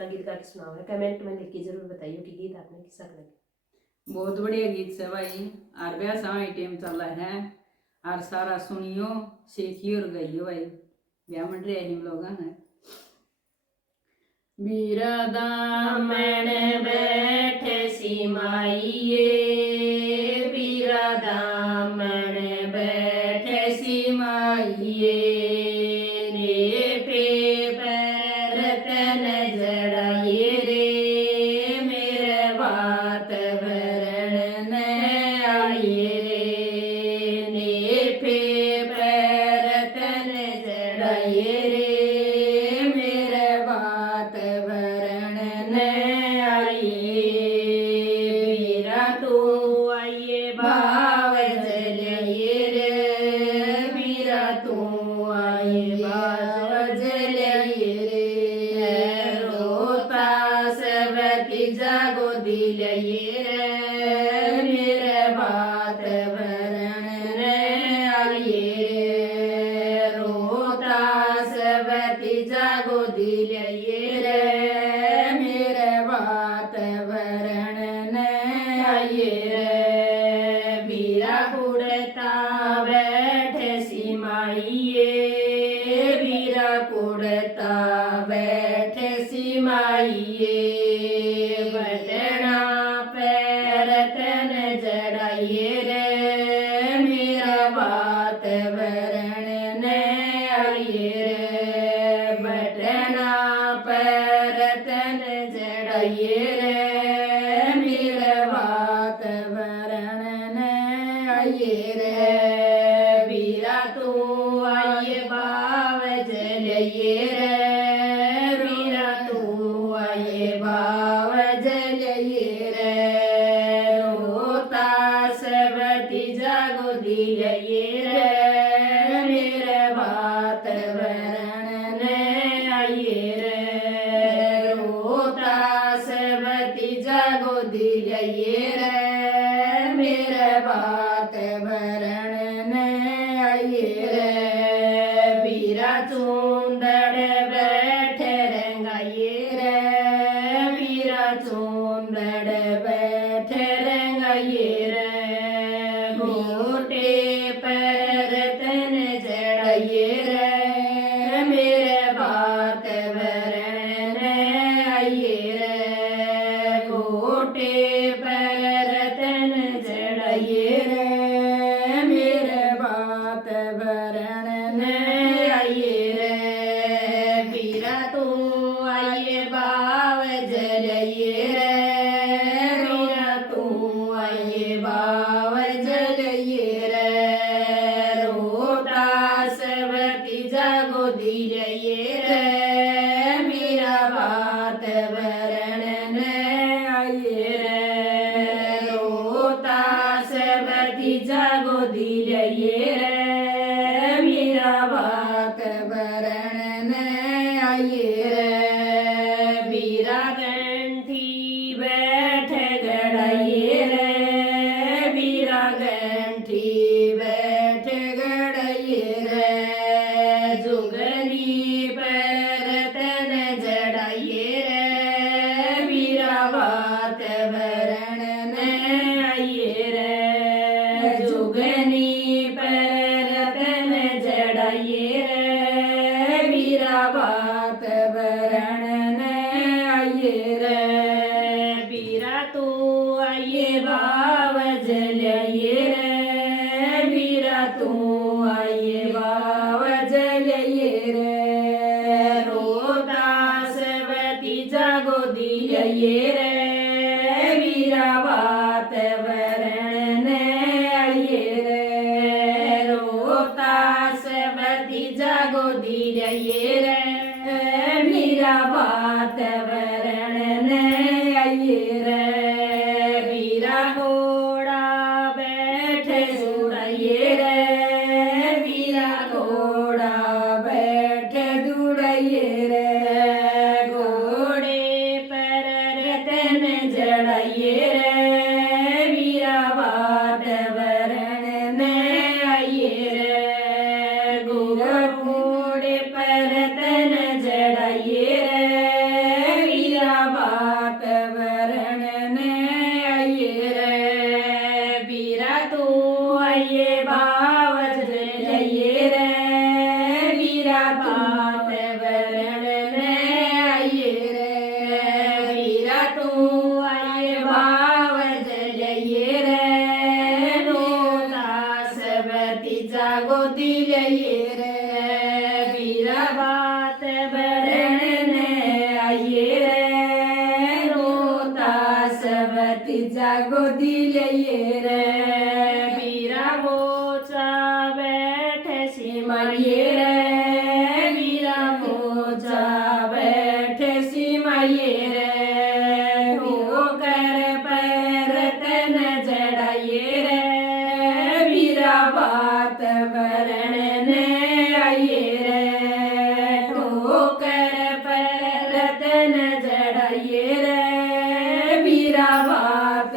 आपका गीत गा के सुनाओ है, कमेंट में लिख के जरूर बताइए कि गीत आपने किसा लगे। बहुत बढ़िया गीत से भाई। और ब्याह समय टाइम चल रहा है और सारा सुनियो सीखियो और गइयो भाई। ब्याह मंड रहे हम लोग हैं। बीरादामन बैठे सिमाइये, बीरादामन बैठे सिमाइये, रे पे रतन जड़ाइए रे, मेरे बात भरण न आइए रे, ने पे रतन जड़ाइए रे, मेरे बात भरण न आइए, बीरा तू आइए भाव जलिए रे, बीरा तू आइए भाव जलिए रे, रोता सब जागो दिलिए रे, मेरे बात भरण न आइए रे, रोता सब जागो दिलिए रे, मेरे बात भरण न आइए रे, बीरा कुड़ता बैठे सिमाइये, बीरा कुड़ता बैठे सिमाइये, बटना पैर तन जड़ाइए रे, मेरा बात भरण न आइए रे, बटना पैर तन जड़ाइए रे, मेरा बात भरण न आइए रे, बीरा तू आइए भाव जलिए रे, बीरा तू आइए भाव जलिए रे, रोता सब जागो दिलिए रे, मेरे बात भरण न आइए रे, रोता सब जागो दिलिए रे, मेरे बात भरण न आइए रे, बीरा चूंदड़ बैठे रंगाइए रे, बीरा चूंदड़ बैठे रंगाइए रे, घोटे पर रतन जड़ाइए रे, मेरे बात भरण न आइए रे, घोटे पर रतन जड़ाइए रे, मेरे बात भरण न आइए रे, बीरा तू आइए भाव जलिए रे, बीरा तू आइए भाव जलिए रे, रोता सब जागो दिलिए रे, मेरा बात भरण न आइए रे, रोता सब जागो दिलिए रे, मेरा बात भरण न आइए रे, बीरा गंठी बैठ गड़ाइए रे, बीरा गंठी बैठ गड़ाइए रे, जुगनी पर रतन जड़ाइए रे, बीरा बात भरण न आइए रे, जुगनी पर रतन जड़ाइए रे, बीरा बात भरण न आइए रे, बीरा तू आइए भाव जलिए रे, बीरा तू आइए भाव जलिए रे, रोता सब जागो दिलिए रे, बीरा बात भरण न आइए रे, रोता सब जागो दिलिए रे, मेरा बात भरण न आइए रे, बीरा घोड़ा बैठे जुड़ाइए रे, बीरा घोड़ा बैठे जुड़ाइए रे, घोड़े पर रतन जड़ाइए रे, बीरा बात भरण न आइए रे, घोड़े पर तू आइए बावज जाइए रे वीरा बात वरण ने आइए रे वीरा तू आइए बावज जाइए रे रोता सब तीजा गोदी लइए रे वीरा बात वरण ने आइए रे रोता सब तीजा गोदी लइए रे वीरा बोचा बैठे सिमरिए रे वीरा बोचा बैठे सिमरिए रे ठोकर पैर तन जड़ाइए रे वीरा बात वरण ने आइए रे ठोकर पैर तन जड़ाइए रे वीरा बात